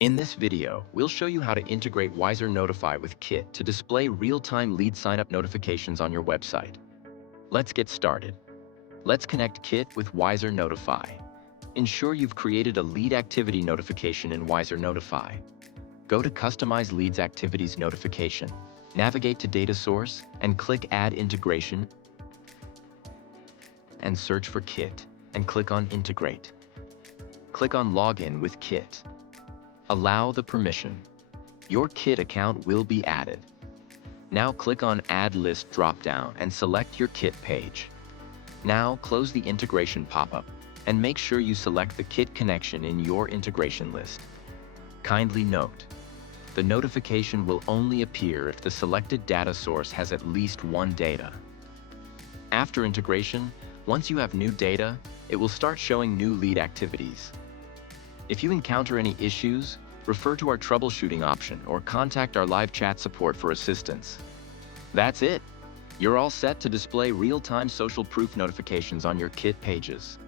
In this video, we'll show you how to integrate WiserNotify with Kit to display real-time lead sign-up notifications on your website. Let's get started. Let's connect Kit with WiserNotify. Ensure you've created a lead activity notification in WiserNotify. Go to Customize Leads Activities Notification. Navigate to Data Source and click Add Integration and search for Kit and click on Integrate. Click on Login with Kit. Allow the permission. Your Kit account will be added. Now click on Add List drop-down and select your Kit page. Now close the integration pop-up and make sure you select the Kit connection in your integration list. Kindly note, the notification will only appear if the selected data source has at least one data. After integration, once you have new data, it will start showing new lead activities. If you encounter any issues, refer to our troubleshooting option or contact our live chat support for assistance. That's it. You're all set to display real-time social proof notifications on your Kit pages.